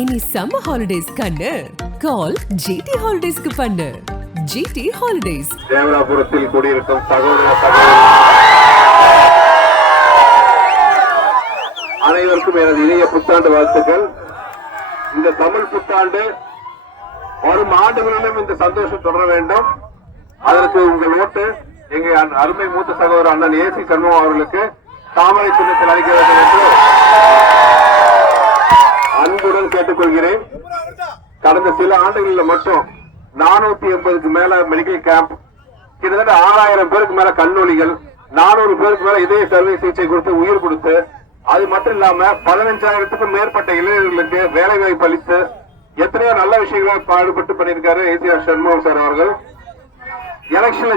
இனி summer holidays கண்ணு கால் GD ஹாலிடேஸ்க்கு பண்ணு. GD holidays. தேவராபுரத்தில் கூடியிருக்கும் சகோதர அனைவருக்கும் எனது இனிய புத்தாண்டு வாழ்த்துக்கள். இந்த தமிழ் புத்தாண்டு வரும் ஆண்டுகளிலும் இந்த சந்தோஷம் தொடர வேண்டும். அதற்கு உங்கள் ஓட்டு எங்க அருமை மூத்த சகோதரர் அண்ணன் ஏசி சண்முகம் அவர்களுக்கு தாமரை சின்னத்தில் அளிக்க வேண்டும் என்று அன்புடன் கேட்டுக்கொள்கிறேன். கடந்த சில ஆண்டுகளில் மட்டும் 480க்கு மேல மெடிக்கல் கேம்ப், கிட்டத்தட்ட 6000 பேருக்கு மேல கண்ணொலிகள், 400 பேருக்கு மேல இதய சர்வை சிகிச்சை கொடுத்து உயிர் கொடுத்து, அது மட்டும் இல்லாம 15,000க்கும் மேற்பட்ட இளைஞர்களுக்கு வேலை வாய்ப்பு அளித்து எத்தனையோ நல்ல விஷயங்களை பாடுபட்டு பண்ணியிருக்காரு ஏசிஆர் சண்முகம் சார் அவர்கள். எலெக்ஷன்ல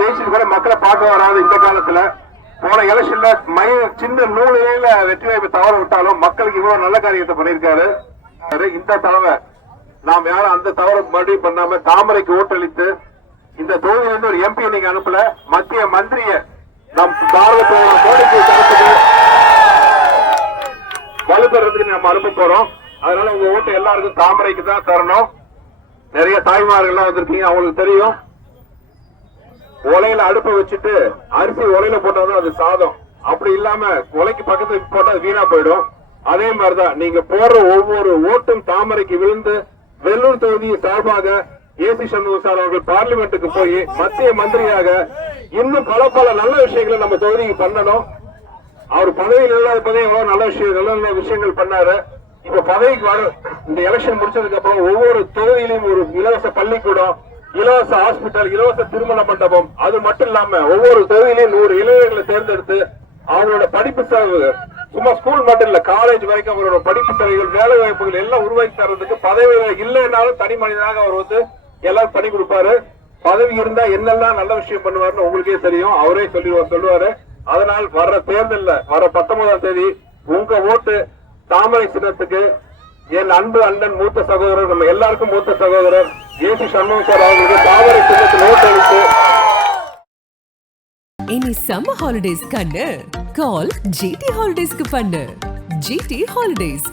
ஜெயிச்சு கூட மக்களை பார்க்க வராது. இந்த காலத்துல போன எலெக்ஷன்ல சின்ன நூலில வெற்றி வாய்ப்பு தவற விட்டாலும் மக்களுக்கு இவ்வளவு நல்ல காரியத்தை பண்ணியிருக்காரு. இந்த தடவை நாம் யாரும் அந்த தவற மறுபடியும் பண்ணாம தாமரைக்கு ஓட்டளித்து இந்த தொகுதியிலிருந்து ஒரு எம்பி நீங்க அனுப்பல, மத்திய மந்திரிய நம் பாரத மோடிக்கு வலுப்பெறதுக்கு நம்ம அனுப்ப போறோம். அதனால உங்க ஓட்டு எல்லாருக்கும் தாமரைக்கு தான் தரணும். நிறைய தாய்மார்கள் வந்திருக்கீங்க, அவங்களுக்கு தெரியும். உலையில அடுப்பை வச்சுட்டு அரிசி உலையில போட்டாதான் அது சாதம், அப்படி இல்லாம உலைக்கு பக்கத்துல போட்டா அது வீணா போயிடும். அதே மாதிரிதான் நீங்க போடுற ஒவ்வொரு ஓட்டும் தாமரைக்கு விழுந்து வெள்ளூர் தொகுதியை சார்பாக ஏசி சண்முகம் சார் அவர்கள் பார்லிமெண்ட்டுக்கு போய் மத்திய மந்திரியாக இன்னும் பல நல்ல விஷயங்களை நம்ம தொகுதிக்கு பண்ணணும். அவர் பதவியில் இல்லாத பதவி எவ்வளவு நல்ல விஷயங்கள் பண்ணாரு. இப்ப பதவிக்கு வர இந்த எலெக்ஷன் முடிச்சதுக்கு அப்புறம் ஒவ்வொரு தொகுதியிலும் ஒரு இலவச பள்ளிக்கூடம், இலவச ஹாஸ்பிட்டல், இலவச திருமண மண்டபம், அது மட்டும் இல்லாம ஒவ்வொரு தொகுதியிலும் 100 இளைஞர்களை தேர்ந்தெடுத்து அவங்களோட படிப்பு செலவு, சும்மா ஸ்கூல் மட்டும் இல்ல காலேஜ் வரைக்கும் அவரோட படிப்பு செலவுகள், வேலை வாய்ப்புகள் எல்லாம் உருவாக்கி தர்றதுக்கு பதவியில் இல்லைன்னாலும் தனி மனிதனாக அவர் வந்து எல்லாரும் பண்ணி கொடுப்பாரு. பதவி இருந்தா என்னெல்லாம் நல்ல விஷயம் பண்ணுவாருன்னு உங்களுக்கே தெரியும், அவரே சொல்லுவாரு. அதனால் வர்ற தேர்தல்ல வர 19ஆம் தேதி உங்க ஓட்டு தாமரை சின்னத்துக்கு. என் அன்பு அண்ணன் மூத்த சகோதரர், நம்ம எல்லாருக்கும் மூத்த சகோதரர் ஏசி சண்முகம் சார் அவர்களுக்கு தாமரை சின்னத்தில் ஓட்டு அளித்து இனி சம்மர் ஹாலிடேஸ் கண்ணு கால் ஜிடி ஹாலிடேஸ்க்கு பண்ணு. GD holidays.